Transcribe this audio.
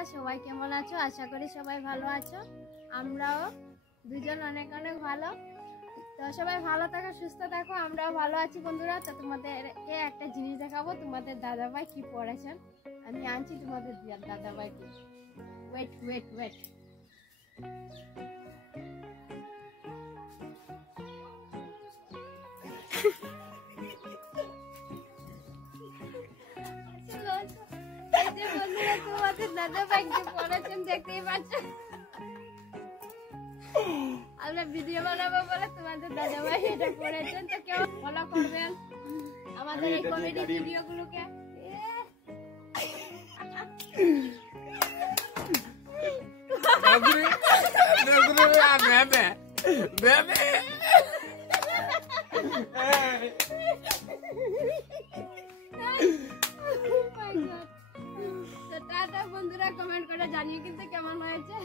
বন্ধুরা, সবাই কেমন আছো? আশা করি সবাই ভালো আছো। আমরাও দুজন অনেক অনেক ভালো। তো সবাই ভালো থাকো, সুস্থ থাকো, আমরাও ভালো আছি বন্ধুরা। তো তোমাদেরকে একটা জিনিস দেখাবো, তোমাদের দাদাভাই কি পড়েছেন। আমি আনছি তোমাদের দাদাভাইকে। Wait wait wait. বন্ধুরা, তোমাদের দাদাভাই কি পড়েছেন দেখতেই পাচ্ছ। আমরা ভিডিও বানাবো বলে তোমাদের দাদাভাই এটা করেছেন। তো কেউ ফলো করবেন আমাদের এই কমেডি ভিডিও গুলোকে। টাটা বন্ধুরা, কমেন্ট করে জানিয়ে কিন্তু কেমন হয়েছে।